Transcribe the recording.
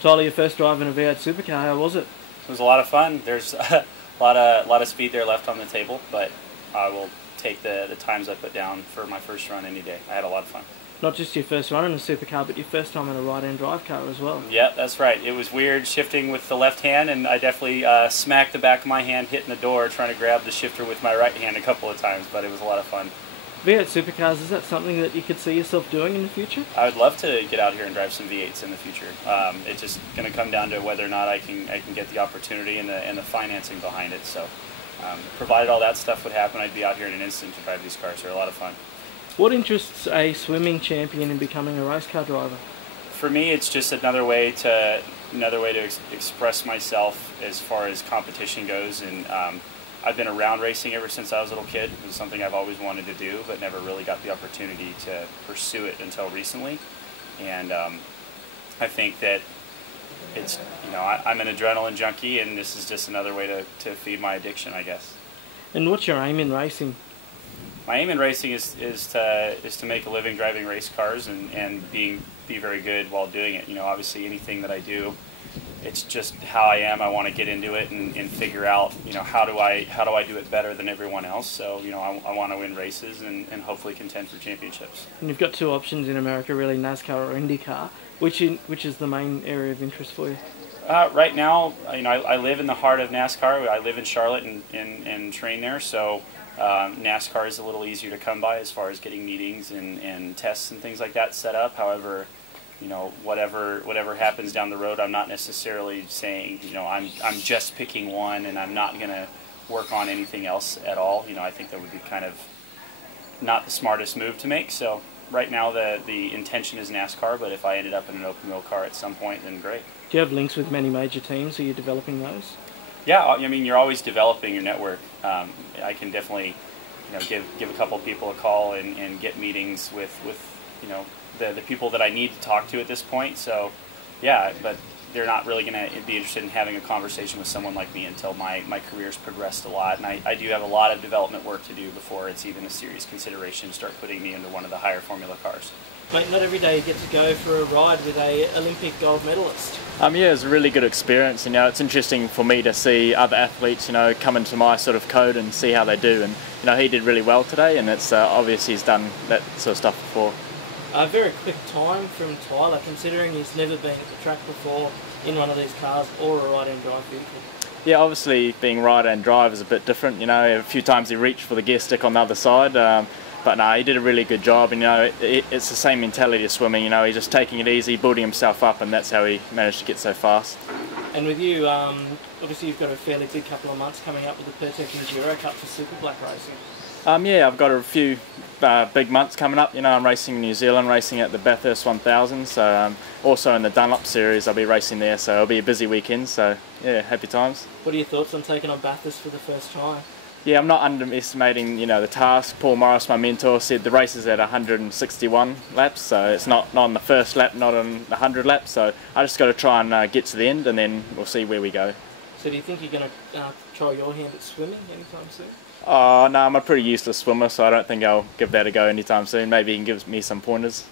Tyler, your first drive in a V8 Supercar, how was it? It was a lot of fun. There's a lot of speed there left on the table, but I will take the times I put down for my first run any day. I had a lot of fun. Not just your first run in a supercar, but your first time in a right-hand drive car as well. Yeah, that's right. It was weird shifting with the left hand, and I definitely smacked the back of my hand hitting the door trying to grab the shifter with my right hand a couple of times, but it was a lot of fun. V8 Supercars, is that something that you could see yourself doing in the future? I would love to get out here and drive some V8s in the future. It's just going to come down to whether or not I can get the opportunity and the financing behind it. So, provided all that stuff would happen, I'd be out here in an instant to drive these cars. They're a lot of fun. What interests a swimming champion in becoming a race car driver? For me, it's just another way to express myself as far as competition goes, and I've been around racing ever since I was a little kid. It was something I've always wanted to do, but never really got the opportunity to pursue it until recently. And I think that it's, I'm an adrenaline junkie, and this is just another way to feed my addiction, I guess. And what's your aim in racing? My aim in racing is to make a living driving race cars and be very good while doing it. Obviously anything that I do, it's just how I am. I want to get into it and figure out, how do I do it better than everyone else. So, I want to win races and hopefully contend for championships. And you've got two options in America, really, NASCAR or IndyCar. Which is the main area of interest for you? Right now, I live in the heart of NASCAR. I live in Charlotte and train there, so NASCAR is a little easier to come by as far as getting meetings and tests and things like that set up. However, whatever happens down the road, I'm not necessarily saying, I'm just picking one and I'm not going to work on anything else at all. I think that would be kind of not the smartest move to make. So right now the intention is NASCAR, but if I ended up in an open wheel car at some point, then great. Do you have links with many major teams? Are you developing those? Yeah, you're always developing your network. I can definitely, give a couple people a call and get meetings with the people that I need to talk to at this point. So, yeah, but they're not really going to be interested in having a conversation with someone like me until my career's progressed a lot. And I do have a lot of development work to do before it's even a serious consideration to start putting me into one of the higher formula cars. Mate, not every day you get to go for a ride with a Olympic gold medalist. Yeah, it's a really good experience. It's interesting for me to see other athletes, come into my sort of code and see how they do. And he did really well today, and it's obvious he's done that sort of stuff before. A very quick time from Tyler, considering he's never been at the track before in one of these cars or a ride and drive vehicle. Yeah, obviously being ride and drive is a bit different. A few times he reached for the gear stick on the other side. But no, he did a really good job, and it's the same mentality as swimming. He's just taking it easy, building himself up, and that's how he managed to get so fast. And with you, obviously you've got a fairly big couple of months coming up with the Pertec Enduro Cup for Super Black Racing. Yeah, I've got a few big months coming up. I'm racing in New Zealand, racing at the Bathurst 1000, so also in the Dunlop Series I'll be racing there, so it'll be a busy weekend, so yeah, happy times. What are your thoughts on taking on Bathurst for the first time? Yeah, I'm not underestimating, the task. Paul Morris, my mentor, said the race is at 161 laps, so it's not on the first lap, not on the 100 laps, so I just got to try and get to the end, and then we'll see where we go. So do you think you're going to try your hand at swimming anytime soon? Oh, no, I'm a pretty useless swimmer, so I don't think I'll give that a go anytime soon. Maybe he can give me some pointers.